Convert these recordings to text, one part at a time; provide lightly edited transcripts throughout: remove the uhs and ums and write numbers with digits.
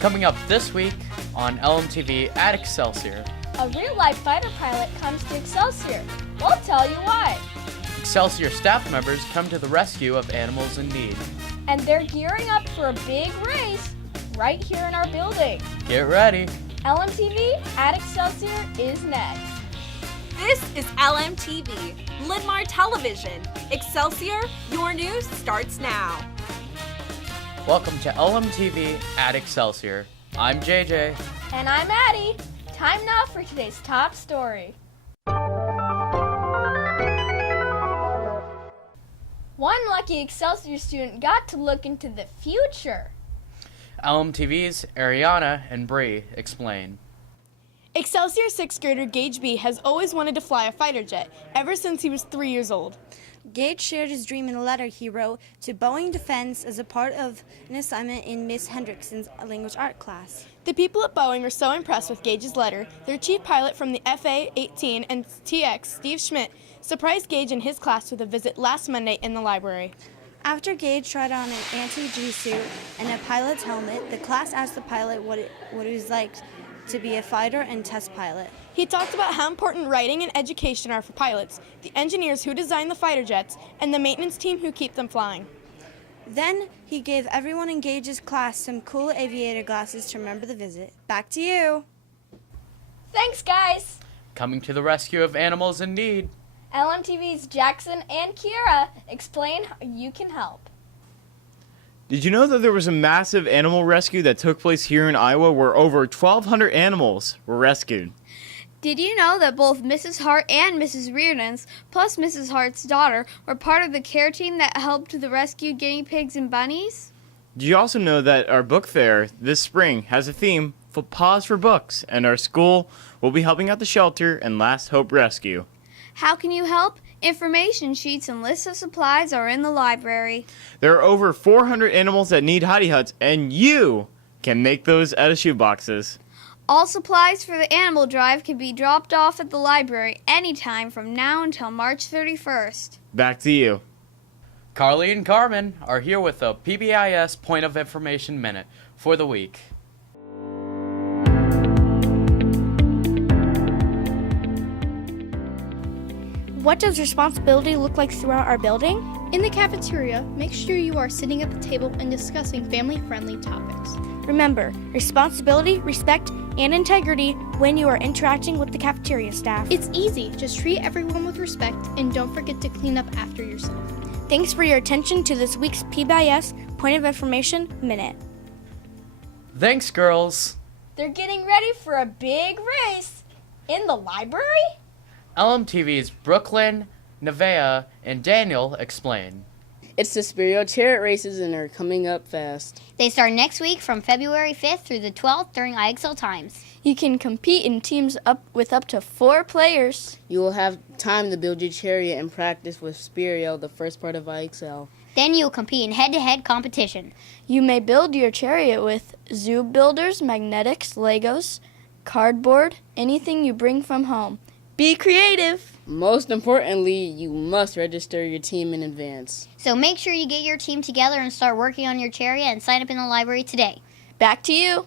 Coming up this week on LMTV at Excelsior. A real-life fighter pilot comes to Excelsior. We'll tell you why. Excelsior staff members come to the rescue of animals in need. And they're gearing up for a big race right here in our building. Get ready. LMTV at Excelsior is next. This is LMTV, Linn-Mar Television. Excelsior, your news starts now. Welcome to LMTV at Excelsior. I'm JJ. And I'm Addie. Time now for today's top story. One lucky Excelsior student got to look into the future. LMTV's Ariana and Bree explain. Excelsior 6th grader Gage B has always wanted to fly a fighter jet ever since he was 3 years old. Gage shared his dream in a letter he wrote to Boeing Defense as a part of an assignment in Miss Hendrickson's language art class. The people at Boeing are so impressed with Gage's letter, their chief pilot from the FA-18 and TX, Steve Schmidt, surprised Gage and his class with a visit last Monday in the library. After Gage tried on an anti-G suit and a pilot's helmet, the class asked the pilot what it was like to be a fighter and test pilot. He talked about how important writing and education are for pilots, the engineers who design the fighter jets, and the maintenance team who keep them flying. Then he gave everyone in Gage's class some cool aviator glasses to remember the visit. Back to you. Thanks, guys. Coming to the rescue of animals in need. LMTV's Jackson and Kiera explain how you can help. Did you know that there was a massive animal rescue that took place here in Iowa where over 1,200 animals were rescued? Did you know that both Mrs. Hart and Mrs. Reardon's, plus Mrs. Hart's daughter, were part of the care team that helped the rescue guinea pigs and bunnies? Did you also know that our book fair this spring has a theme for Pause for Books, and our school will be helping out the shelter and Last Hope Rescue? How can you help? Information sheets and lists of supplies are in the library. There are over 400 animals that need hidey huts, and you can make those out of shoe boxes. All supplies for the animal drive can be dropped off at the library anytime from now until March 31st. Back to you. Carly and Carmen are here with a PBIS Point of Information Minute for the week. What does responsibility look like throughout our building? In the cafeteria, make sure you are sitting at the table and discussing family-friendly topics. Remember, responsibility, respect, and integrity when you are interacting with the cafeteria staff. It's easy, just treat everyone with respect and don't forget to clean up after yourself. Thanks for your attention to this week's PBIS Point of Information Minute. Thanks, girls. They're getting ready for a big race in the library? LMTV's Brooklyn, Nevaeh, and Daniel explain. It's the Superior Chariot races and are coming up fast. They start next week from February 5th through the 12th during IXL times. You can compete in teams with up to 4 players. You will have time to build your chariot and practice with Spirio, the first part of IXL. Then you'll compete in head-to-head competition. You may build your chariot with zoo builders, magnetics, Legos, cardboard, anything you bring from home. Be creative! Most importantly, you must register your team in advance. So make sure you get your team together and start working on your chariot and sign up in the library today. Back to you.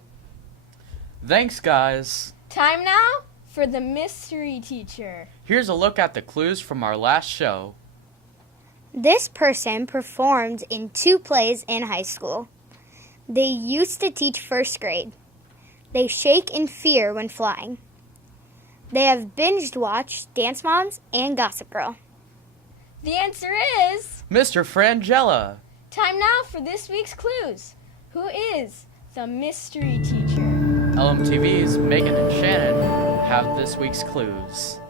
Thanks, guys. Time now for the mystery teacher. Here's a look at the clues from our last show. This person performed in 2 plays in high school. They used to teach 1st grade. They shake in fear when flying. They have binge-watched Dance Moms and Gossip Girl. The answer is... Mr. Frangella. Time now for this week's clues. Who is the mystery teacher? LMTV's Megan and Shannon have this week's clues.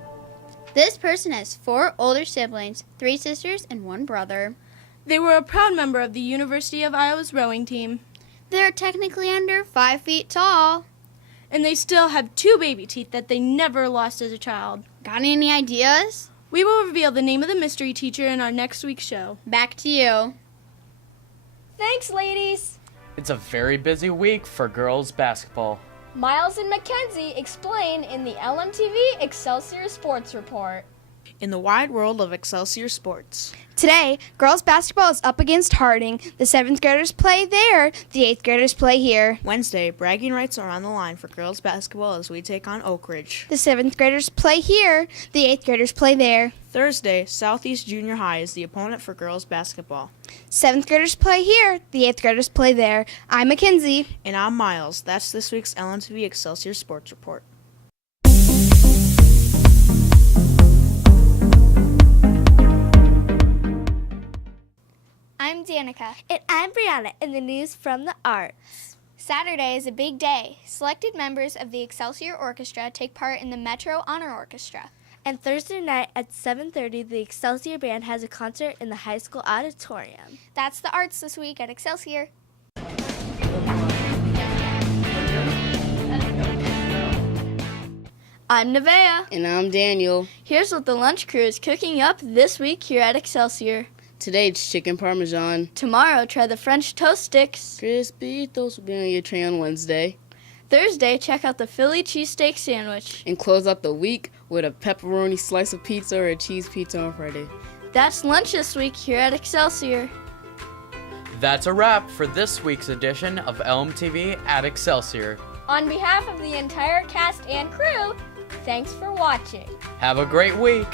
This person has 4 older siblings, 3 sisters, and 1 brother. They were a proud member of the University of Iowa's rowing team. They're technically under 5 feet tall. And they still have 2 baby teeth that they never lost as a child. Got any ideas? We will reveal the name of the mystery teacher in our next week's show. Back to you. Thanks, ladies. It's a very busy week for girls basketball. Miles and Mackenzie explain in the LMTV Excelsior Sports Report. in the wide world of Excelsior sports. Today, girls basketball is up against Harding. The 7th graders play there, the 8th graders play here. Wednesday, bragging rights are on the line for girls basketball as we take on Oak Ridge. The 7th graders play here, the 8th graders play there. Thursday, Southeast Junior High is the opponent for girls basketball. 7th graders play here, the 8th graders play there. I'm Mackenzie. And I'm Miles. That's this week's LMTV Excelsior Sports Report. I'm Danica. And I'm Brianna, in the news from the arts. Saturday is a big day. Selected members of the Excelsior Orchestra take part in the Metro Honor Orchestra. And Thursday night at 7:30, the Excelsior Band has a concert in the high school auditorium. That's the arts this week at Excelsior. I'm Nevaeh. And I'm Daniel. Here's what the lunch crew is cooking up this week here at Excelsior. Today it's chicken parmesan. Tomorrow, try the French toast sticks. Crispy toast will be on your tray on Wednesday. Thursday, check out the Philly cheesesteak sandwich. And close out the week with a pepperoni slice of pizza or a cheese pizza on Friday. That's lunch this week here at Excelsior. That's a wrap for this week's edition of LMTV at Excelsior. On behalf of the entire cast and crew, thanks for watching. Have a great week.